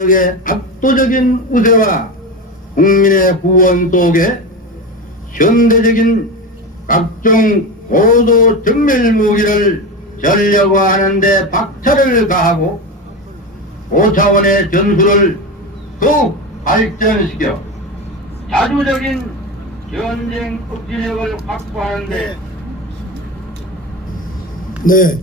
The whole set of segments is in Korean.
의 압도적인 우세와 국민의 구원 속에 현대적인 각종 고도 정밀 무기를 전력화하는 데 박차를 가하고 고차원의 전술을 더욱 발전시켜 자주적인 전쟁 억지력을 확보하는 데 네,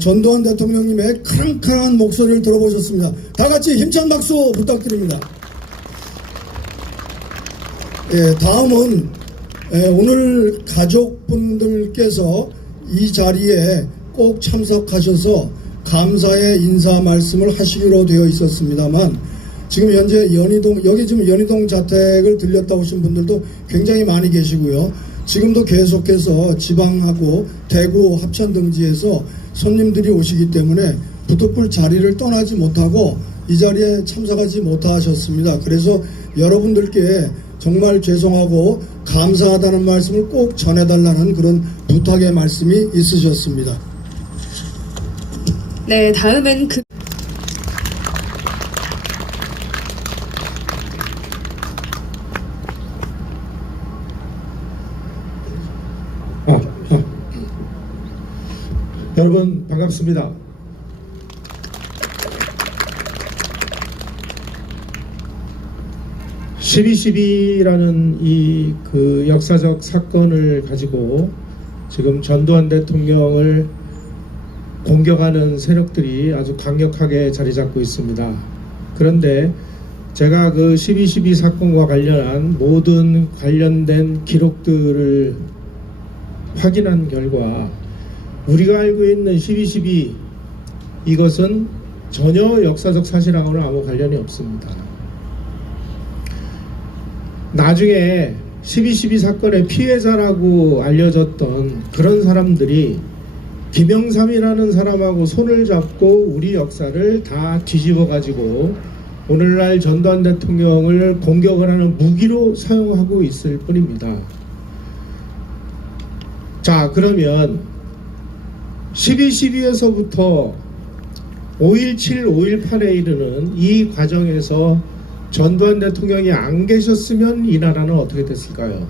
전두환 대통령님의 카랑카랑한 목소리를 들어보셨습니다. 다 같이 힘찬 박수 부탁드립니다. 다음은 오늘 가족분들께서 이 자리에 꼭 참석하셔서 감사의 인사 말씀을 하시기로 되어 있었습니다만, 지금 현재 여기 지금 연희동 자택을 들렸다 오신 분들도 굉장히 많이 계시고요. 지금도 계속해서 지방하고 대구, 합천 등지에서 손님들이 오시기 때문에 부득불 자리를 떠나지 못하고 이 자리에 참석하지 못하셨습니다. 그래서 여러분들께 정말 죄송하고 감사하다는 말씀을 꼭 전해달라는 그런 부탁의 말씀이 있으셨습니다. 네, 다음은 여러분 반갑습니다. (12.12) 이 역사적 사건을 가지고 지금 전두환 대통령을 공격하는 세력들이 아주 강력하게 자리 잡고 있습니다. 그런데 제가 12.12 사건과 관련한 모든 관련된 기록들을 확인한 결과 우리가 알고 있는 12.12 이것은 전혀 역사적 사실하고는 아무 관련이 없습니다. 나중에 12.12 사건의 피해자라고 알려졌던 그런 사람들이 김영삼이라는 사람하고 손을 잡고 우리 역사를 다 뒤집어 가지고 오늘날 전두환 대통령을 공격을 하는 무기로 사용하고 있을 뿐입니다. 자, 그러면 12.12에서부터 5.17, 5.18에 이르는 이 과정에서 전두환 대통령이 안 계셨으면 이 나라는 어떻게 됐을까요?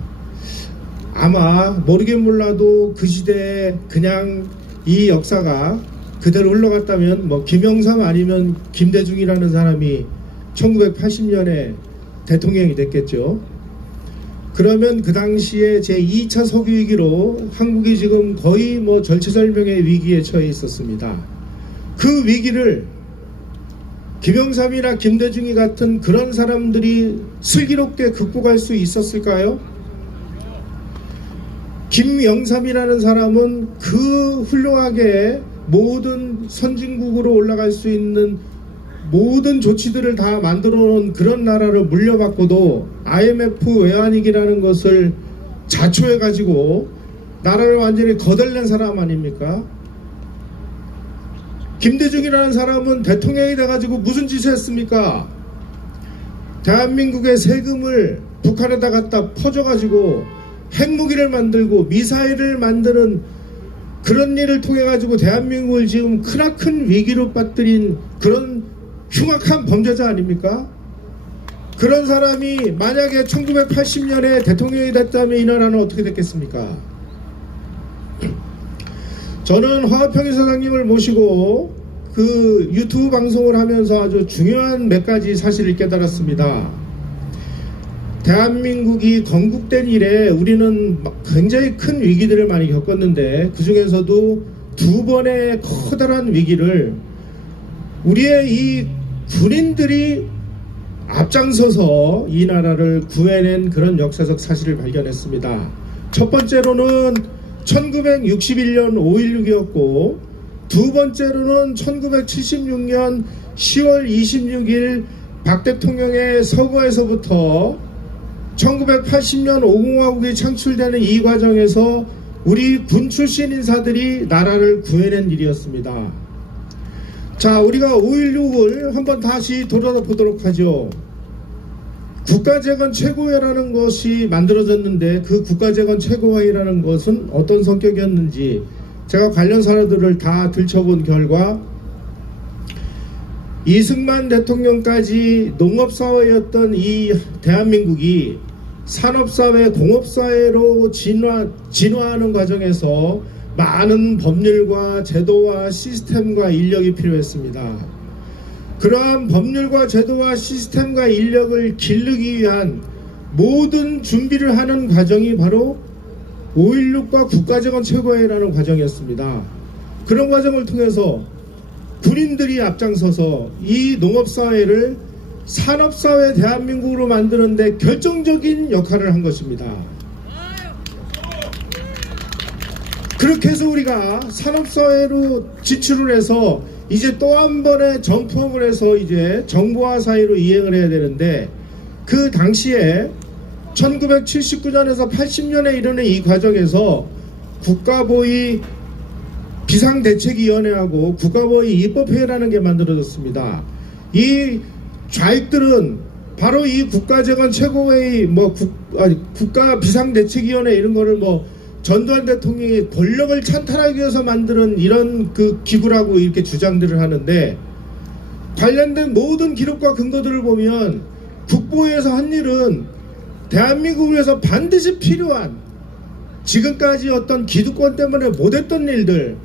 아마 모르긴 몰라도 그 시대에 그냥 이 역사가 그대로 흘러갔다면 김영삼 아니면 김대중이라는 사람이 1980년에 대통령이 됐겠죠. 그러면 그 당시에 제2차 석유위기로 한국이 지금 거의 절체절명의 위기에 처해 있었습니다. 그 위기를 김영삼이나 김대중이 같은 그런 사람들이 슬기롭게 극복할 수 있었을까요? 김영삼이라는 사람은 그 훌륭하게 모든 선진국으로 올라갈 수 있는 모든 조치들을 다 만들어 놓은 그런 나라를 물려받고도 IMF 외환위기라는 것을 자초해 가지고 나라를 완전히 거덜낸 사람 아닙니까? 김대중이라는 사람은 대통령이 돼 가지고 무슨 짓을 했습니까? 대한민국의 세금을 북한에다 갖다 퍼져 가지고 핵무기를 만들고 미사일을 만드는 그런 일을 통해 가지고 대한민국을 지금 크나큰 위기로 빠뜨린 그런 흉악한 범죄자 아닙니까? 그런 사람이 만약에 1980년에 대통령이 됐다면 이 나라는 어떻게 됐겠습니까? 저는 화합평의 사장님을 모시고 그 유튜브 방송을 하면서 아주 중요한 몇 가지 사실을 깨달았습니다. 대한민국이 건국된 이래 우리는 굉장히 큰 위기들을 많이 겪었는데 그 중에서도 두 번의 커다란 위기를 우리의 이 군인들이 앞장서서 이 나라를 구해낸 그런 역사적 사실을 발견했습니다. 첫 번째로는 1961년 5.16이었고 두 번째로는 1976년 10월 26일 박 대통령의 서거에서부터 1980년 5공화국이 창출되는 이 과정에서 우리 군 출신 인사들이 나라를 구해낸 일이었습니다. 자, 우리가 5.16을 한번 다시 돌아보도록 하죠. 국가재건 최고회라는 것이 만들어졌는데 그 국가재건 최고회라는 것은 어떤 성격이었는지 제가 관련 사례들을 다 들춰본 결과 이승만 대통령까지 농업사회였던 이 대한민국이 산업사회, 공업사회로 진화하는 과정에서 많은 법률과 제도와 시스템과 인력이 필요했습니다. 그러한 법률과 제도와 시스템과 인력을 기르기 위한 모든 준비를 하는 과정이 바로 5.16과 국가재건 최고회의라는 과정이었습니다. 그런 과정을 통해서 군인들이 앞장서서 이 농업사회를 산업사회 대한민국으로 만드는 데 결정적인 역할을 한 것입니다. 그렇게 해서 우리가 산업사회로 진출을 해서 이제 또 한 번의 점프업을 해서 이제 정부화 사회로 이행을 해야 되는데, 그 당시에 1979년에서 80년에 이르는 이 과정에서 국가보위 비상대책위원회하고 국가보위 입법회의라는 게 만들어졌습니다. 이 좌익들은 바로 이 국가재건 최고회의, 국가 비상대책위원회 이런 거를 전두환 대통령이 권력을 찬탈하기 위해서 만드는 이런 그 기구라고 이렇게 주장들을 하는데, 관련된 모든 기록과 근거들을 보면 국보위에서 한 일은 대한민국을 위해서 반드시 필요한, 지금까지 어떤 기득권 때문에 못했던 일들,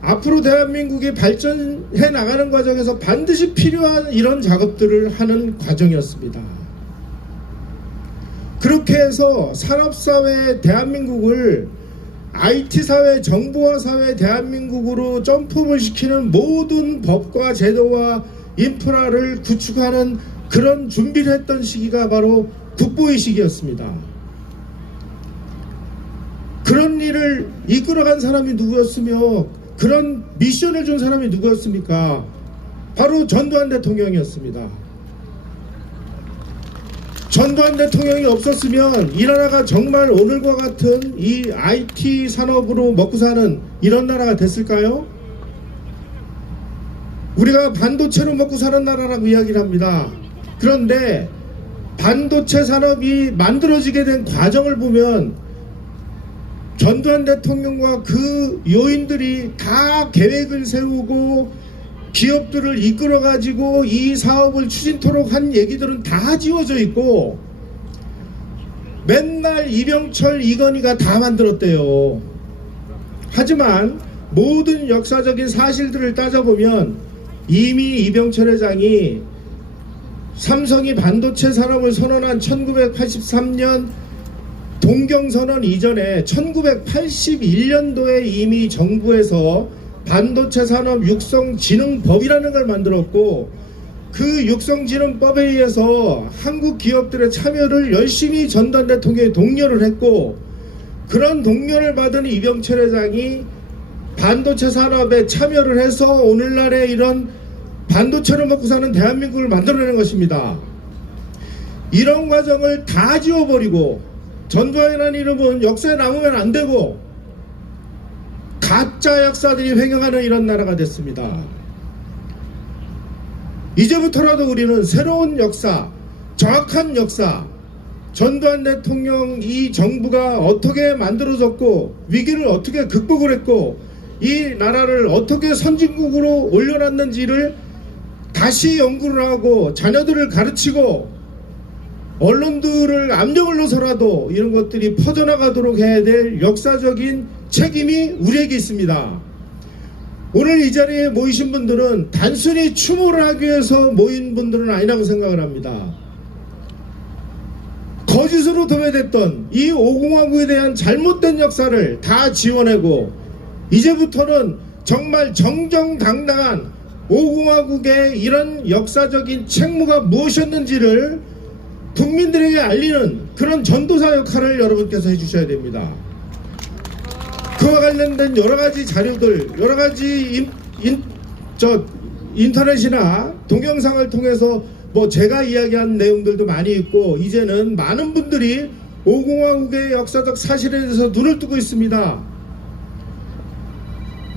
앞으로 대한민국이 발전해 나가는 과정에서 반드시 필요한 이런 작업들을 하는 과정이었습니다. 그렇게 해서 산업사회 대한민국을 IT사회, 정보화사회 대한민국으로 점프업을 시키는 모든 법과 제도와 인프라를 구축하는 그런 준비를 했던 시기가 바로 국보의 시기였습니다. 그런 일을 이끌어간 사람이 누구였으며 그런 미션을 준 사람이 누구였습니까? 바로 전두환 대통령이었습니다. 전두환 대통령이 없었으면 이 나라가 정말 오늘과 같은 이 IT 산업으로 먹고 사는 이런 나라가 됐을까요? 우리가 반도체로 먹고 사는 나라라고 이야기를 합니다. 그런데 반도체 산업이 만들어지게 된 과정을 보면 전두환 대통령과 그 요인들이 다 계획을 세우고 기업들을 이끌어가지고 이 사업을 추진토록 한 얘기들은 다 지워져 있고, 맨날 이병철, 이건희가 다 만들었대요. 하지만 모든 역사적인 사실들을 따져보면 이미 이병철 회장이 삼성이 반도체 산업을 선언한 1983년 동경선언 이전에 1981년도에 이미 정부에서 반도체 산업 육성진흥법이라는 걸 만들었고, 그 육성진흥법에 의해서 한국 기업들의 참여를 열심히 전두환 대통령이 독려를 했고, 그런 독려를 받은 이병철 회장이 반도체 산업에 참여를 해서 오늘날의 이런 반도체를 먹고 사는 대한민국을 만들어내는 것입니다. 이런 과정을 다 지워버리고 전두환이라는 이름은 역사에 남으면 안 되고 가짜 역사들이 횡행하는 이런 나라가 됐습니다. 이제부터라도 우리는 새로운 역사, 정확한 역사, 전두환 대통령 이 정부가 어떻게 만들어졌고 위기를 어떻게 극복을 했고 이 나라를 어떻게 선진국으로 올려놨는지를 다시 연구를 하고 자녀들을 가르치고 언론들을 압력을 넣어서라도 이런 것들이 퍼져나가도록 해야 될 역사적인 책임이 우리에게 있습니다. 오늘 이 자리에 모이신 분들은 단순히 추모를 하기 위해서 모인 분들은 아니라고 생각을 합니다. 거짓으로 도배됐던 이 5공화국에 대한 잘못된 역사를 다 지워내고 이제부터는 정말 정정당당한 5공화국의 이런 역사적인 책무가 무엇이었는지를 국민들에게 알리는 그런 전도사 역할을 여러분께서 해주셔야 됩니다. 그와 관련된 여러가지 자료들, 여러가지 인터넷이나 동영상을 통해서 제가 이야기한 내용들도 많이 있고, 이제는 많은 분들이 5공화국의 역사적 사실에 대해서 눈을 뜨고 있습니다.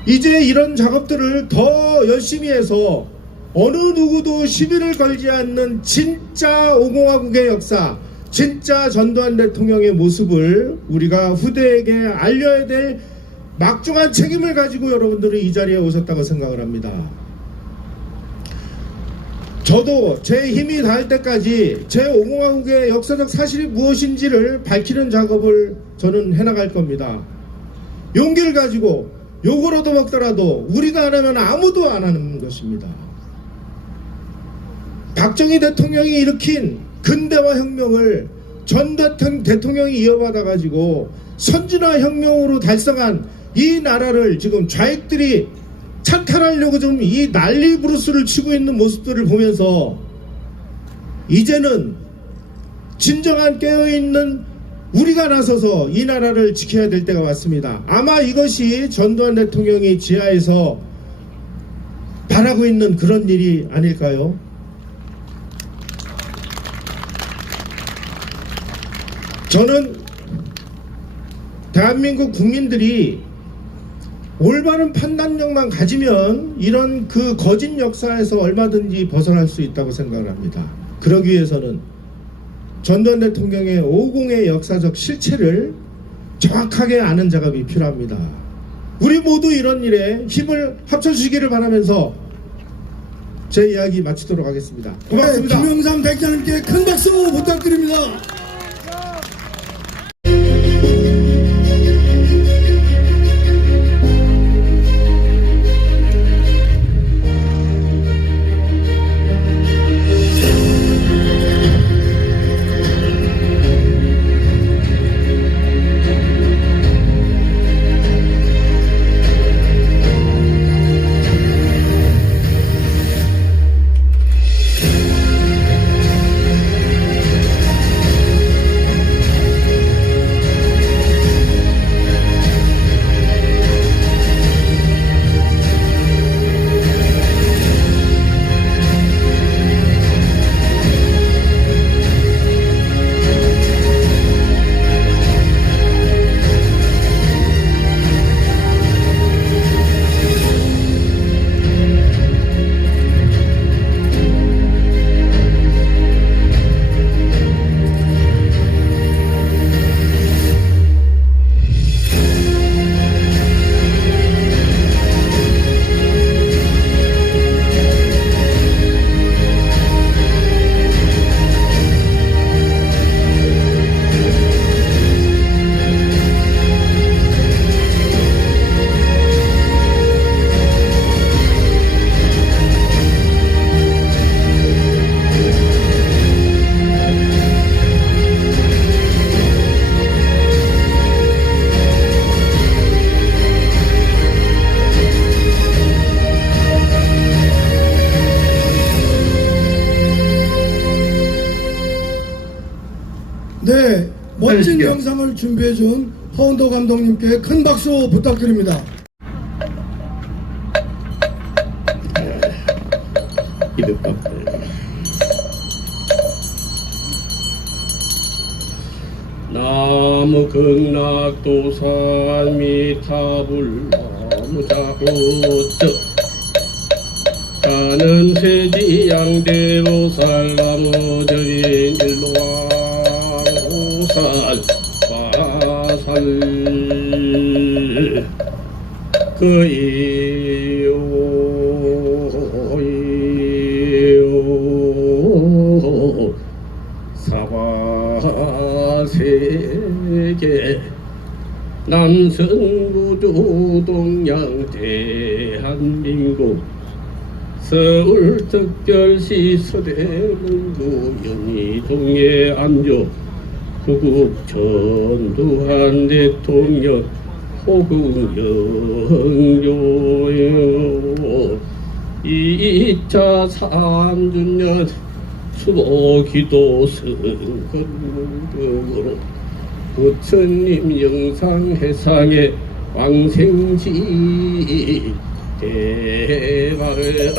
이제 이런 작업들을 더 열심히 해서 어느 누구도 시비를 걸지 않는 진짜 5공화국의 역사, 진짜 전두환 대통령의 모습을 우리가 후대에게 알려야 될 막중한 책임을 가지고 여러분들은 이 자리에 오셨다고 생각을 합니다. 저도 제 힘이 닿을 때까지 제5공화국의 역사적 사실이 무엇인지를 밝히는 작업을 저는 해나갈 겁니다. 용기를 가지고 욕을 얻어먹더라도 우리가 안 하면 아무도 안 하는 것입니다. 박정희 대통령이 일으킨 근대화 혁명을 전 대통령이 이어받아 가지고 선진화 혁명으로 달성한 이 나라를 지금 좌익들이 찬탈하려고 좀 이 난리 부르스를 치고 있는 모습들을 보면서 이제는 진정한 깨어있는 우리가 나서서 이 나라를 지켜야 될 때가 왔습니다. 아마 이것이 전두환 대통령이 지하에서 바라고 있는 그런 일이 아닐까요? 저는 대한민국 국민들이 올바른 판단력만 가지면 이런 그 거짓 역사에서 얼마든지 벗어날 수 있다고 생각을 합니다. 그러기 위해서는 전두환 대통령의 5공의 역사적 실체를 정확하게 아는 작업이 필요합니다. 우리 모두 이런 일에 힘을 합쳐주시기를 바라면서 제 이야기 마치도록 하겠습니다. 고맙습니다. 네, 김영삼 백장님께 큰 박수 부탁드립니다. 네, 멋진 영상을 준비해준 허은도 감독님께 큰 박수 부탁드립니다. 나무 극락도산 미타불 나무 자우적 가는 세지 양대보살 나무 저인 일로왕호살 바살 그이오 사바세계 남성구도 동양 대한민국 서울특별시 서대문구 연희동에 앉아 구국 전두환 대통령 호국영조 2차 3주년 수보기도 선거등으로 부처님 영상 해상의 왕생지 대박을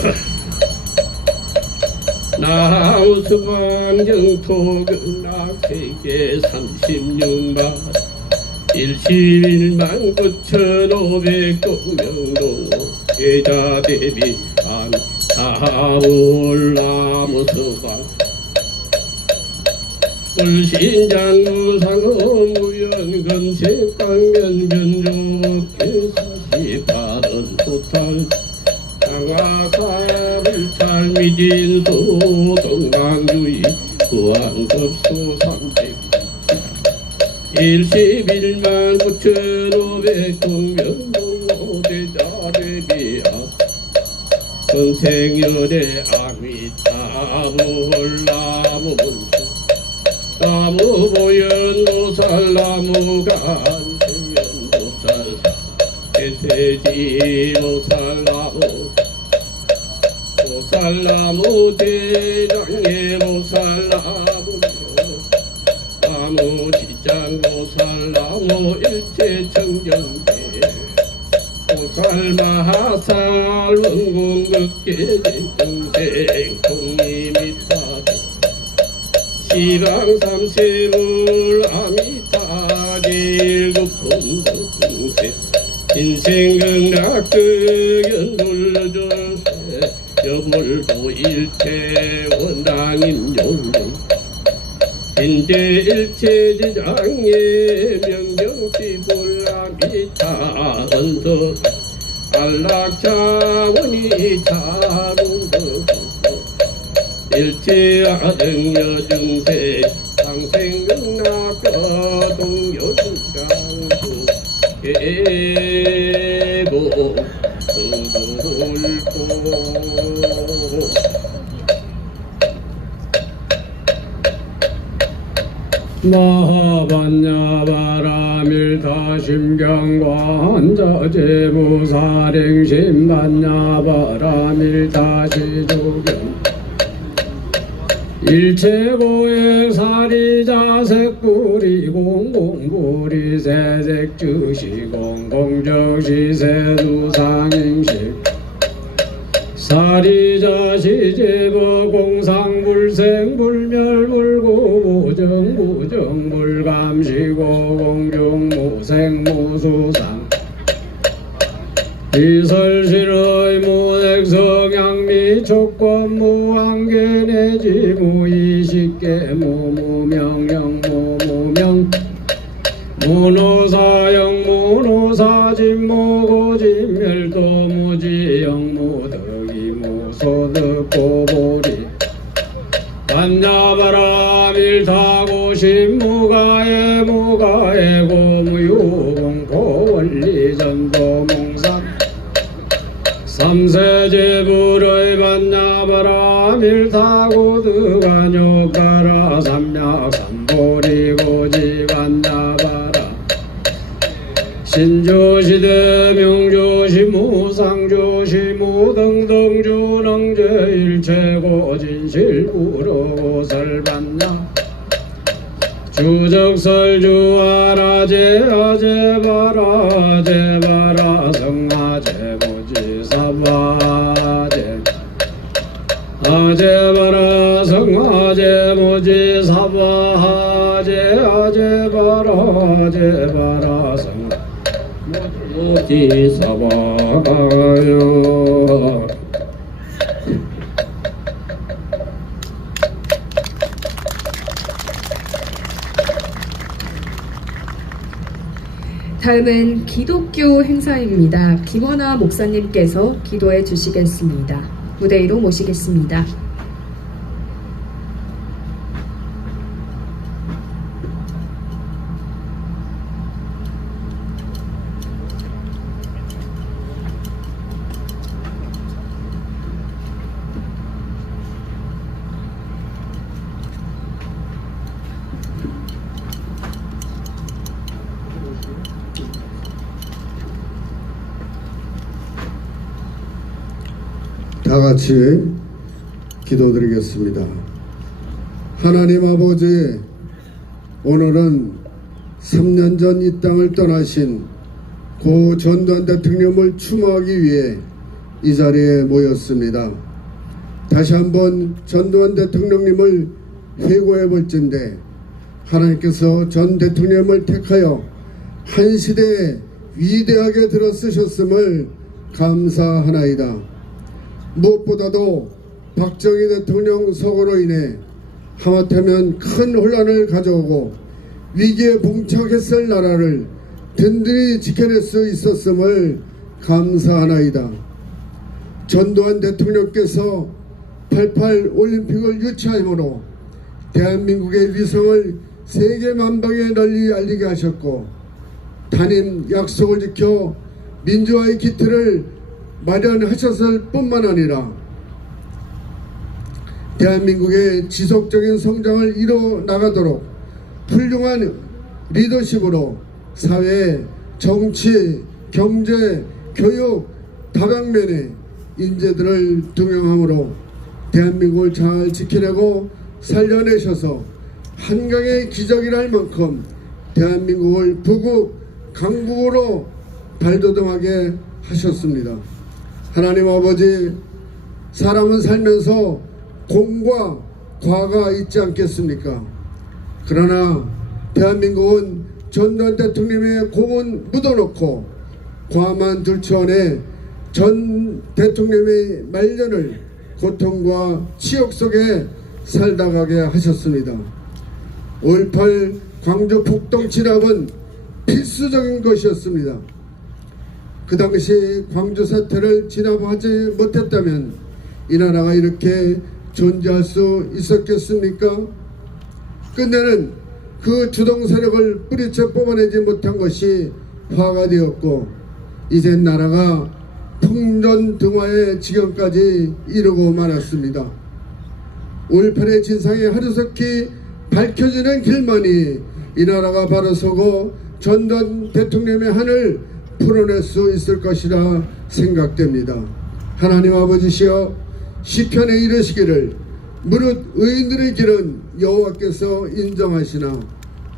나우수광정토극락세계 36만 11만 9,500동명동 계좌 대비 다올라무서방 불신장무상무연건색광면 변조계사시 발언 토탈 강화사를 살미진수 동강주의 부안급수 300 11만 9,500 동명동로대자대비야 전생열의 아미타불 나무불수 나무보연노살 나무간세연노살 대세지노살나무 노살나무 대장의 노살나무 나무 지장 노살나무 일체청정대 노살마하살 원공극계 공생 통이미타대 시방 삼세물 아미타딜 kuppun세 인생극락극연 불러줄세 여물도 일체 원당인 용령 인제일체지장의 명경지불라미타 언서 안락자원이 자루도 일체아등여중세 상생극락거동여중강수 계보 승불고 마하반야바라밀타심경관자제무사랭심반야바라밀타시조경 일체고의 사리자색불이 공공불이 세색주시 공공적시 세수상행식 사리자시제보 공상불생불멸불고무정무정불감시고 공중무생무수상 이설실의 무색성양미촉권무한계내지 무의식계무무명령 무무명 무노사영 무노사진 무고진 멸도 무지영 무덕이 무소득 고보리 반야바라 밀타고심 무가에 무가에 고무유봉고 원리전도 몽상 삼세제불의 반야바라 밀타고드가뇨가라 삼약삼보리고지 반야바라 신조시대 명조시 무상조시 무등등주 능제일체고 진실부로고설반야 주적설주 아라제 아제바라 아제바라 성아제보지 사바제 아제바라 성아제보지 사바제 아제바라 아제바라 성아 모지사바가요 다음은 기독교 행사입니다. 김원아 목사님께서 기도해 주시겠습니다. 무대 위로 모시겠습니다. 다 같이 기도드리겠습니다. 하나님 아버지, 오늘은 3년 전 이 땅을 떠나신 고 전두환 대통령을 추모하기 위해 이 자리에 모였습니다. 다시 한번 전두환 대통령님을 회고해 볼진데 하나님께서 전 대통령을 택하여 한 시대에 위대하게 들어쓰셨음을 감사하나이다. 무엇보다도 박정희 대통령 서거로 인해 하마터면 큰 혼란을 가져오고 위기에 봉착했을 나라를 든든히 지켜낼 수 있었음을 감사하나이다. 전두환 대통령께서 88 올림픽을 유치함으로 대한민국의 위성을 세계 만방에 널리 알리게 하셨고, 단임 약속을 지켜 민주화의 기틀을 마련하셨을 뿐만 아니라 대한민국의 지속적인 성장을 이뤄 나가도록 훌륭한 리더십으로 사회, 정치, 경제, 교육 다방면의 인재들을 등용함으로 대한민국을 잘 지켜내고 살려내셔서 한강의 기적이랄 만큼 대한민국을 부국 강국으로 발돋움하게 하셨습니다. 하나님 아버지, 사람은 살면서 공과 과가 있지 않겠습니까? 그러나 대한민국은 전두환 대통령의 공은 묻어놓고 과만 들추어내 전 대통령의 말년을 고통과 치욕 속에 살다 가게 하셨습니다. 5.18 광주 폭동 진압은 필수적인 것이었습니다. 그 당시 광주 사태를 진압하지 못했다면 이 나라가 이렇게 존재할 수 있었겠습니까? 끝내는 그 주동 세력을 뿌리쳐 뽑아내지 못한 것이 화가 되었고, 이제 나라가 풍전등화의 지경까지 이르고 말았습니다. 5.18의 진상이 하루속히 밝혀지는 길만이 이 나라가 바로 서고 전두환 대통령의 한을 풀어낼 수 있을 것이라 생각됩니다. 하나님 아버지시여, 시편에 이르시기를 무릇 의인들의 길은 여호와께서 인정하시나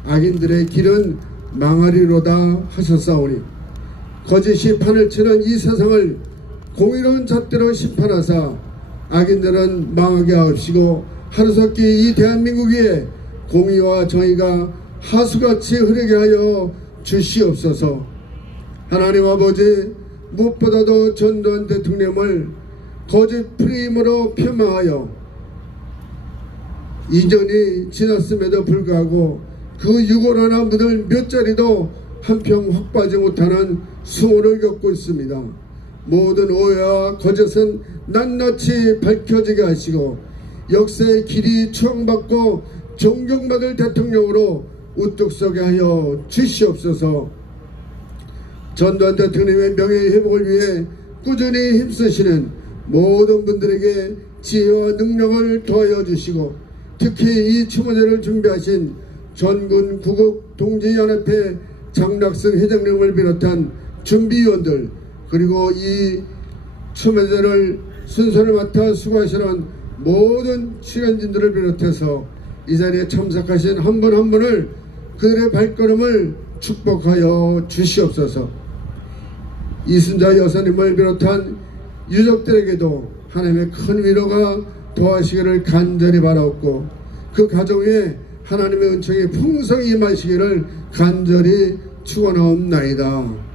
악인들의 길은 망하리로다 하셨사오니, 거짓이 판을 치는 이 세상을 공의로운 잣대로 심판하사 악인들은 망하게 하옵시고 하루속히 이 대한민국 위에 공의와 정의가 하수같이 흐르게 하여 주시옵소서. 하나님 아버지, 무엇보다도 전두환 대통령을 거짓 프레임으로 폄하하여 2년이 지났음에도 불구하고 그 유골 하나 묻을 몇 자리도 한 평 확보하지 못하는 수모를 겪고 있습니다. 모든 오해와 거짓은 낱낱이 밝혀지게 하시고 역사의 길이 추앙받고 존경받을 대통령으로 우뚝 서게 하여 주시옵소서. 전두환 대통령의 명예 회복을 위해 꾸준히 힘쓰시는 모든 분들에게 지혜와 능력을 더하여 주시고, 특히 이 추모제를 준비하신 전군 구국 동지연합회 장락승 회장님을 비롯한 준비위원들, 그리고 이 추모제를 순서를 맡아 수고하시는 모든 출연진들을 비롯해서 이 자리에 참석하신 한 분 한 분을 그들의 발걸음을 축복하여 주시옵소서. 이순자 여사님을 비롯한 유족들에게도 하나님의 큰 위로가 더하시기를 간절히 바라옵고, 그 가정에 하나님의 은총이 풍성히 임하시기를 간절히 축원하옵나이다.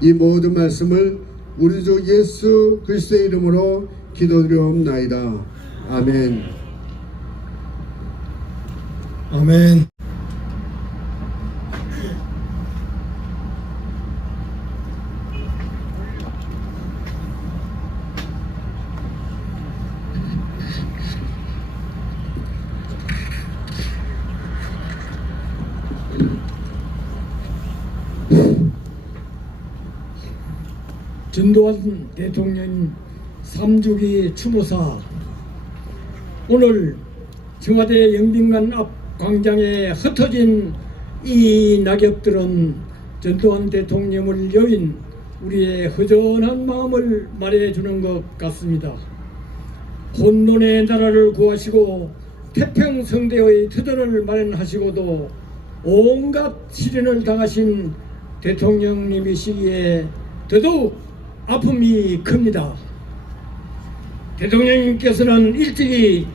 이 모든 말씀을 우리 주 예수 그리스도의 이름으로 기도드리옵나이다. 아멘. 아멘. 전두환 대통령 3주기 추모사, 오늘 청와대 영빈관 앞 광장에 흩어진 이 낙엽들은 전두환 대통령을 여인 우리의 허전한 마음을 말해주는 것 같습니다. 혼돈의 나라를 구하시고 태평성대의 터전을 마련하시고도 온갖 시련을 당하신 대통령님이시기에 더더욱 아픔이 큽니다. 대통령님께서는 일찍이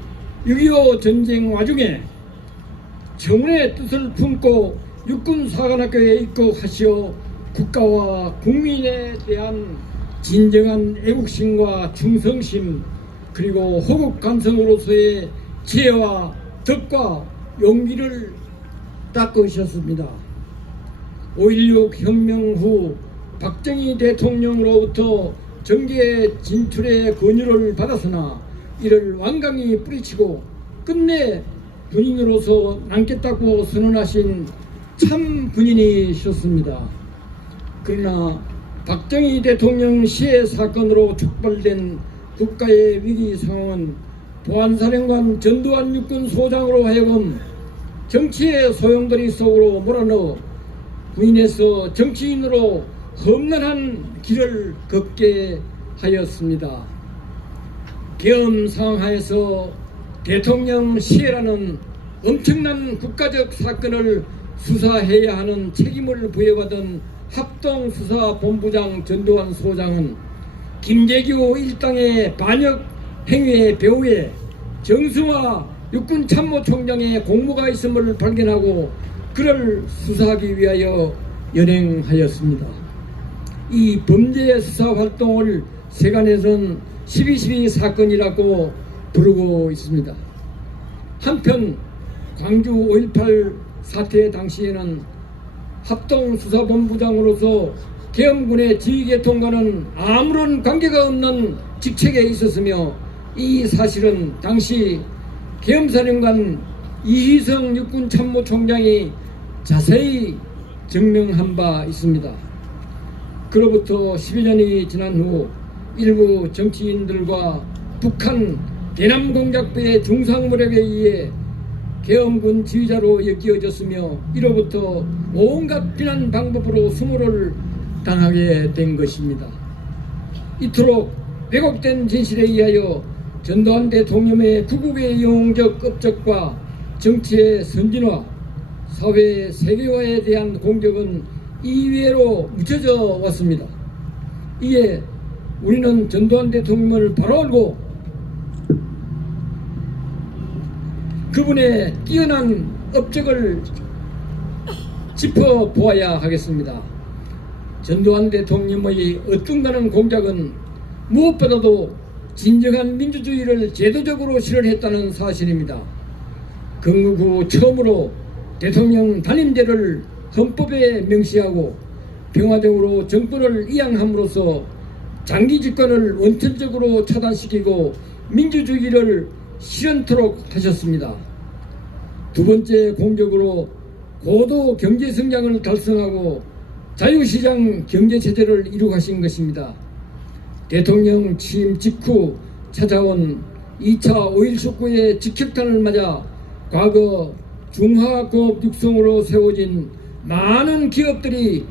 6.25 전쟁 와중에 청운의 뜻을 품고 육군사관학교에 입국하시어 국가와 국민에 대한 진정한 애국심과 충성심, 그리고 호국 간성으로서의 지혜와 덕과 용기를 닦으셨습니다. 5.16 혁명 후 박정희 대통령으로부터 정계 진출의 권유를 받았으나 이를 완강히 뿌리치고 끝내 군인으로서 남겠다고 선언하신 참 군인이셨습니다. 그러나 박정희 대통령 시해 사건으로 촉발된 국가의 위기 상황은 보안사령관 전두환 육군소장으로 하여금 정치의 소용돌이 속으로 몰아넣어 군인에서 정치인으로 험난한 길을 걷게 하였습니다. 계엄 상황 하에서 대통령 시해라는 엄청난 국가적 사건을 수사해야 하는 책임을 부여받은 합동수사본부장 전두환 소장은 김재규 일당의 반역 행위의 배후에 정승화 육군참모총장의 공모가 있음을 발견하고 그를 수사하기 위하여 연행하였습니다. 이 범죄 수사 활동을 세간에서는 12.12 사건이라고 부르고 있습니다. 한편 광주 5.18 사태 당시에는 합동수사본부장으로서 계엄군의 지휘계통과는 아무런 관계가 없는 직책에 있었으며 이 사실은 당시 계엄사령관 이희성 육군참모총장이 자세히 증명한 바 있습니다. 그로부터 10여 년이 지난 후 일부 정치인들과 북한 대남공작부의 중상모략에 의해 계엄군 지휘자로 엮여졌으며 이로부터 온갖 비난 방법으로 수모를 당하게 된 것입니다. 이토록 왜곡된 진실에 의하여 전두환 대통령의 구국의 영웅적 업적과 정치의 선진화, 사회 세계화에 대한 공격은 이외로 묻혀져 왔습니다. 이에 우리는 전두환 대통령을 바로 알고 그분의 뛰어난 업적을 짚어보아야 하겠습니다. 전두환 대통령의 어중간한 공작은 무엇보다도 진정한 민주주의를 제도적으로 실현했다는 사실입니다. 건국 후 처음으로 대통령 단임제를 헌법에 명시하고 평화적으로 정권을 이양함으로써 장기 집권을 원천적으로 차단시키고 민주주의를 실현토록 하셨습니다. 두 번째 공격으로 고도 경제성장을 달성하고 자유시장 경제체제를 이루하신 것입니다. 대통령 취임 직후 찾아온 2차 5.1 속구의 직격탄을 맞아 과거 중화공업 육성으로 세워진 많은 기업들이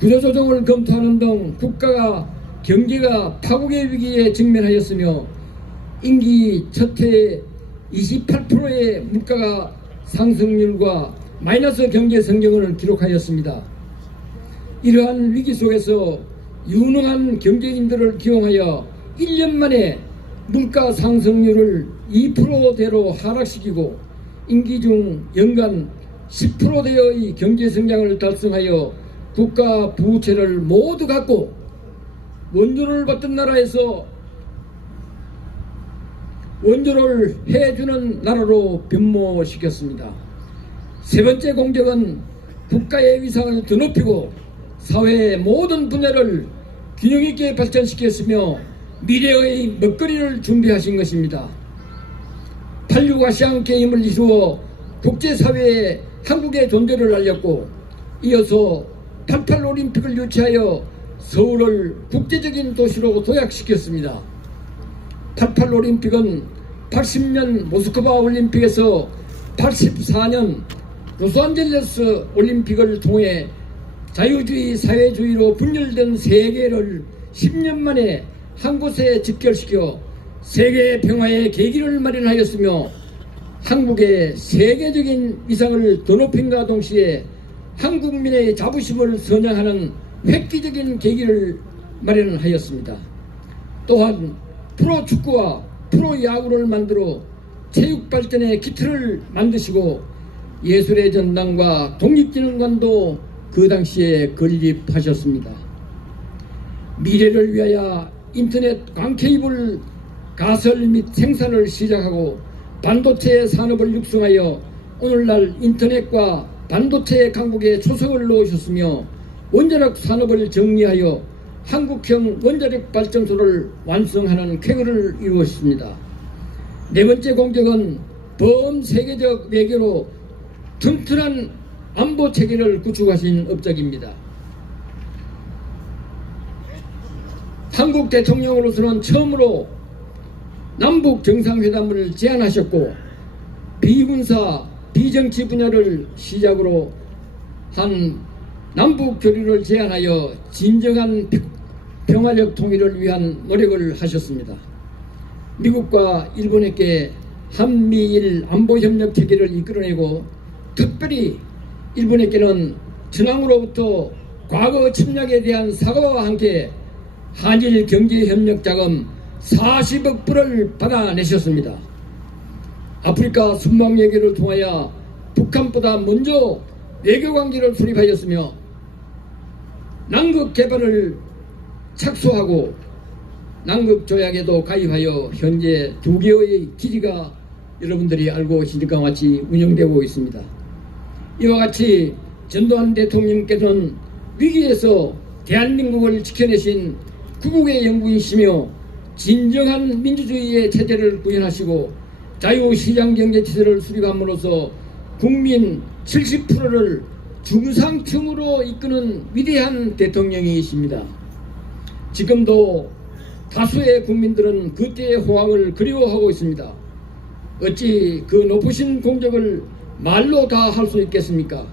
구조조정을 검토하는 등 경제가 파국의 위기에 직면하였으며 임기 첫 해에 28%의 물가 상승률과 마이너스 경제 성장을 기록하였습니다. 이러한 위기 속에서 유능한 경제인들을 기용하여 1년 만에 물가 상승률을 2%대로 하락시키고 임기 중 연간 10%대의 경제 성장을 달성하여 국가 부채를 모두 갚고 원조를 받던 나라에서 원조를 해주는 나라로 변모시켰습니다. 세 번째 공격은 국가의 위상을 더 높이고 사회의 모든 분야를 균형 있게 발전시켰으며 미래의 먹거리를 준비하신 것입니다. 86 아시안게임을 이루어 국제사회에 한국의 존재를 알렸고 이어서 88 올림픽을 유치하여 서울을 국제적인 도시로 도약시켰습니다. 88 올림픽은 80년 모스크바 올림픽에서 84년 로스앤젤레스 올림픽을 통해 자유주의 사회주의로 분열된 세계를 10년 만에 한 곳에 집결시켜 세계 평화의 계기를 마련하였으며 한국의 세계적인 위상을 더 높임과 동시에 한국민의 자부심을 선양하는 획기적인 계기를 마련하였습니다. 또한 프로축구와 프로야구를 만들어 체육발전의 기틀을 만드시고 예술의 전당과 독립기념관도 그 당시에 건립하셨습니다. 미래를 위하여 인터넷 광케이블 가설 및 생산을 시작하고 반도체 산업을 육성하여 오늘날 인터넷과 반도체 강국의 초석을 놓으셨으며 원자력 산업을 정리하여 한국형 원자력 발전소를 완성하는 쾌거를 이루었습니다. 네 번째 공적은 범세계적 외교로 튼튼한 안보 체계를 구축하신 업적입니다. 한국 대통령으로서는 처음으로 남북 정상회담을 제안하셨고 비군사 비정치 분야를 시작으로 한 남북 교류를 제안하여 진정한 평화적 통일을 위한 노력을 하셨습니다. 미국과 일본에게 한미일 안보협력 체계를 이끌어내고 특별히 일본에게는 전황으로부터 과거 침략에 대한 사과와 함께 한일 경제협력 자금 40억 불을 받아내셨습니다. 아프리카 순방 외교를 통하여 북한보다 먼저 외교관계를 수립하였으며 남극 개발을 착수하고 남극 조약에도 가입하여 현재 2개의 기지가 여러분들이 알고 계신 것과 같이 운영되고 있습니다. 이와 같이 전두환 대통령께서는 위기에서 대한민국을 지켜내신 구국의 영웅이시며 진정한 민주주의의 체제를 구현하시고 자유시장경제체제를 수립함으로써 국민 70%를 중상층으로 이끄는 위대한 대통령이십니다. 지금도 다수의 국민들은 그때의 호황을 그리워하고 있습니다. 어찌 그 높으신 공적을 말로 다 할 수 있겠습니까?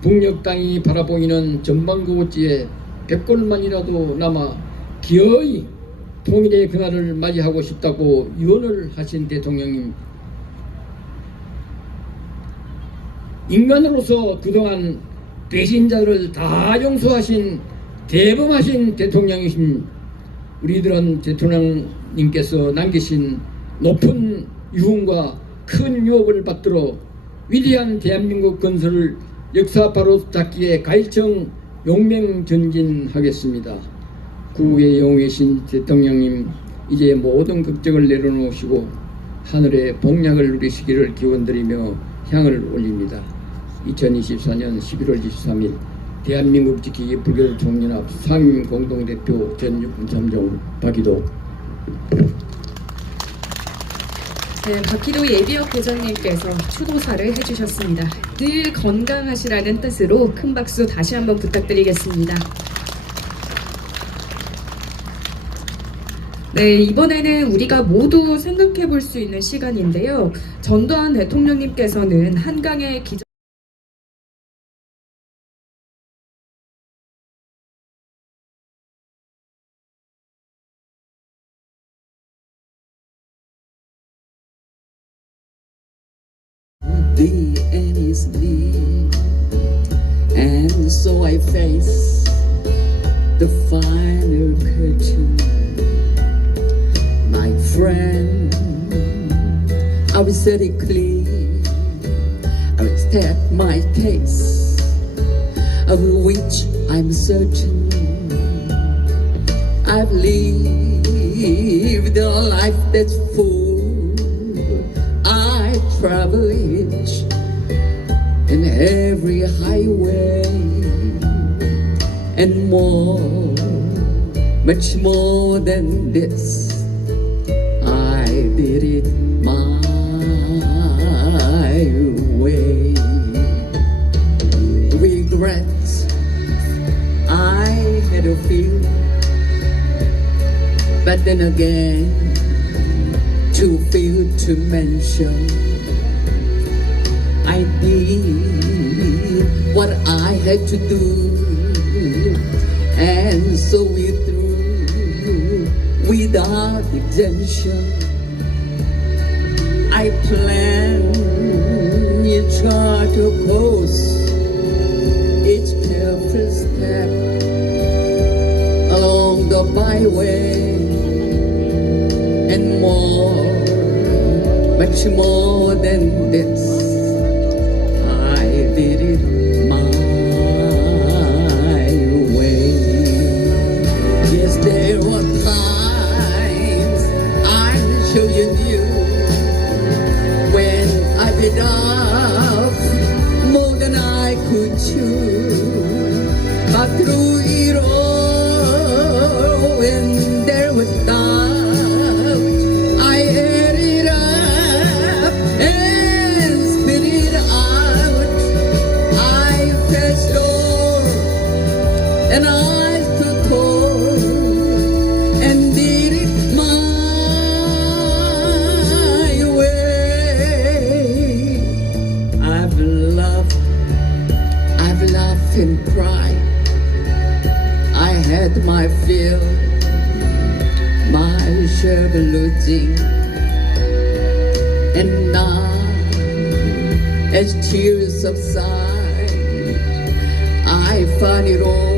북녘 땅이 바라보이는 전방고지에 100골만이라도 남아 기어이 통일의 그날을 맞이하고 싶다고 유언을 하신 대통령님, 인간으로서 그동안 배신자들을 다 용서하신 대범하신 대통령이신 우리들은 대통령님께서 남기신 높은 유흥과 큰 유업을 받들어 위대한 대한민국 건설을 역사바로 닦기에 가일청 용맹전진하겠습니다. 구국의 영웅이신 대통령님, 이제 모든 걱정을 내려놓으시고 하늘의 복약을 누리시기를 기원드리며 향을 올립니다. 2024년 11월 23일 대한민국 지키기 불교 총연합 상임 공동대표 전육군 참종 박기도. 네, 박기도 예비역 대장님께서 추도사를 해주셨습니다. 늘 건강하시라는 뜻으로 큰 박수 다시 한번 부탁드리겠습니다. 네, 이번에는 우리가 모두 생각해 볼 수 있는 시간인데요. 전두환 대통령님께서는 한강의 기적 The end is near, and so I face the final curtain. My friend, I will set it clear. I will state my case, of which I'm certain. I've lived a life that's full. I travel each and every highway and more, much more than this. I did it my way. Regrets I had a few, but then again too few to mention. I did what I had to do, and so we through without exemption. I planned each chart of course, each careful step along the byway, and more, much more than this. I did it my way. Yes, there were times I'm sure you knew when I bit off more than I could chew. But through it all, when there was doubt, I had it and I stood tall and did it my way. I've laughed and cried. I had my fill, my share of losing, and now as tears subside, I find it all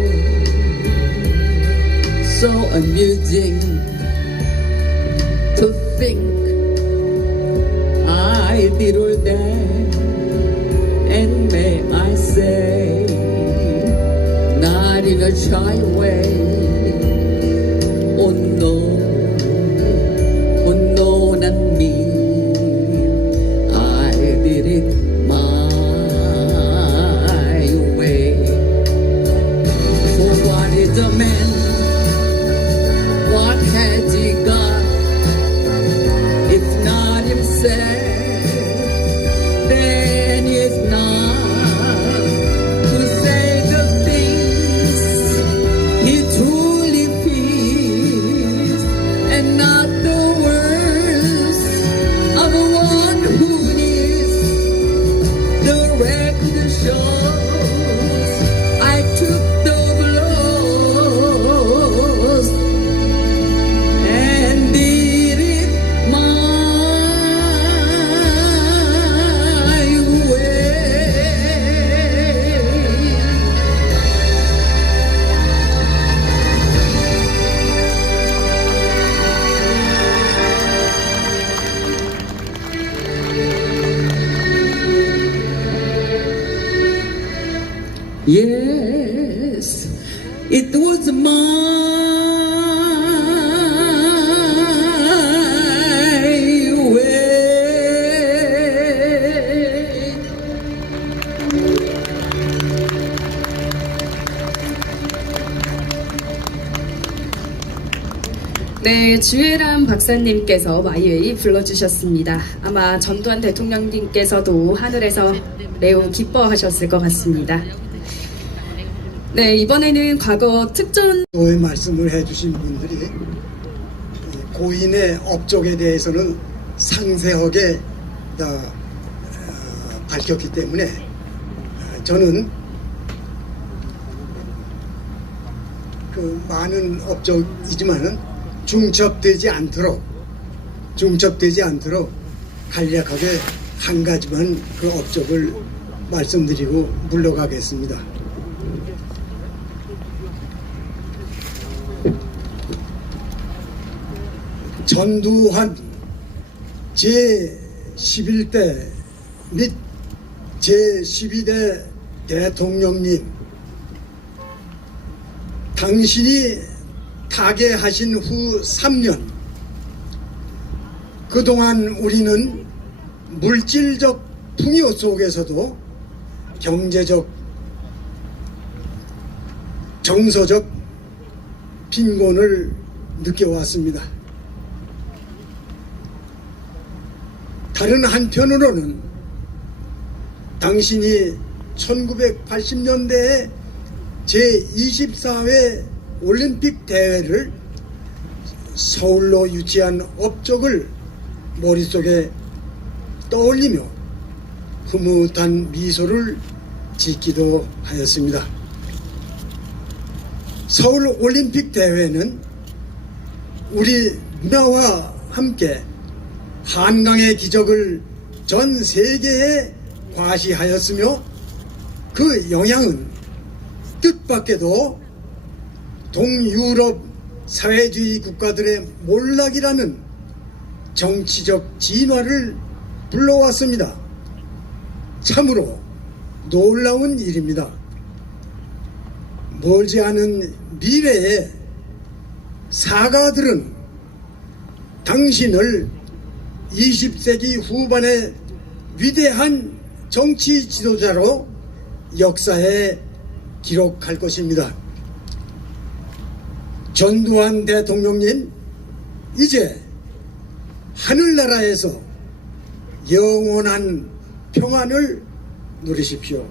so amusing to think I did all that, and may I say, not in a shy way. Oh no, not me. I did it my way. For what is a man? What has he got? If not himself, then he's not to say the things he truly feels, and not the words of one who needs. The record shows I took the blows and did it my way. Yes, it was my way. 네, 주혜람 박사님께서 마이웨이 불러주셨습니다. 아마 전두환 대통령님께서도 하늘에서 매우 기뻐하셨을 것 같습니다. 네, 이번에는 과거 특전 또의 말씀을 해주신 분들이 고인의 업적에 대해서는 상세하게 밝혔기 때문에 저는 그 많은 업적이지만은 중첩되지 않도록 간략하게 한 가지만 그 업적을 말씀드리고 물러가겠습니다. 전두환 제11대 및 제12대 대통령님, 당신이 타계하신 후 3년, 그동안 우리는 물질적 풍요 속에서도 경제적, 정서적 빈곤을 느껴왔습니다. 다른 한편으로는 당신이 1980년대에 제24회 올림픽 대회를 서울로 유치한 업적을 머릿속에 떠올리며 흐뭇한 미소를 짓기도 하였습니다. 서울 올림픽 대회는 우리 문화와 함께 한강의 기적을 전 세계에 과시하였으며 그 영향은 뜻밖에도 동유럽 사회주의 국가들의 몰락이라는 정치적 진화를 불러왔습니다. 참으로 놀라운 일입니다. 멀지 않은 미래에 사가들은 당신을 20세기 후반의 위대한 정치 지도자로 역사에 기록할 것입니다. 전두환 대통령님, 이제 하늘나라에서 영원한 평안을 누리십시오.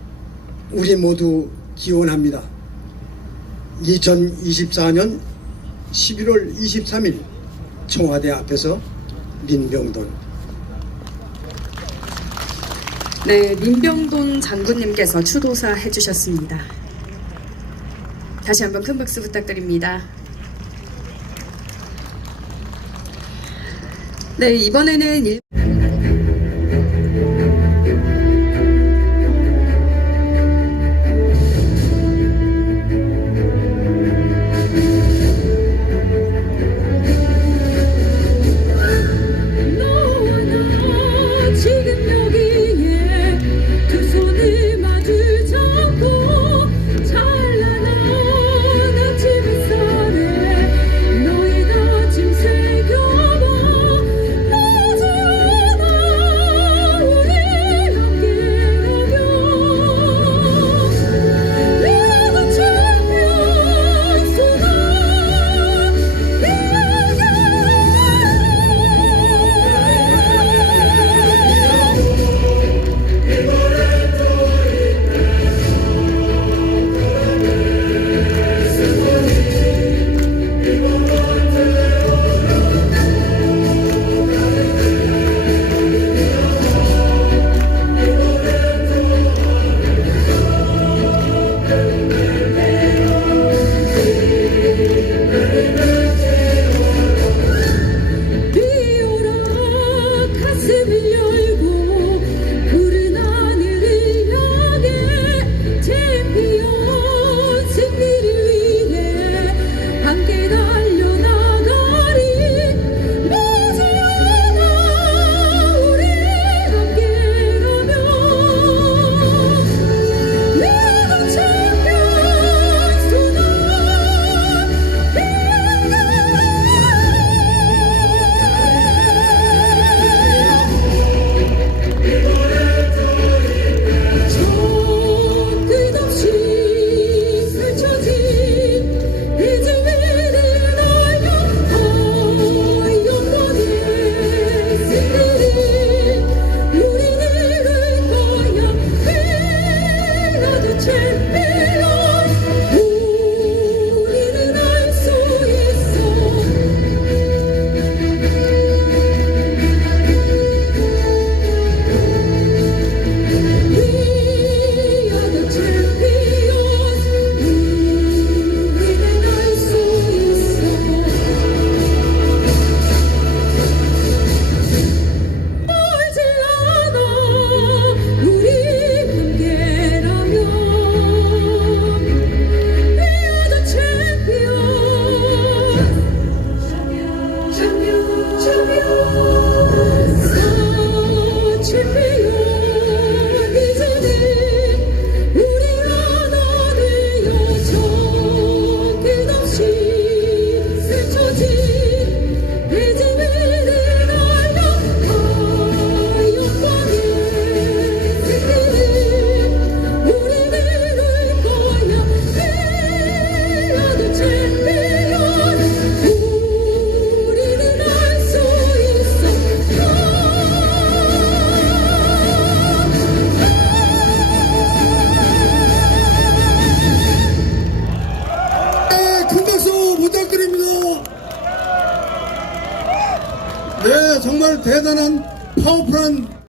우리 모두 기원합니다. 2024년 11월 23일 청와대 앞에서 민병돈. 네, 민병돈 장군님께서 추도사 해주셨습니다. 다시 한번 큰 박수 부탁드립니다. 네, 이번에는 네, 정말 대단한 파워풀한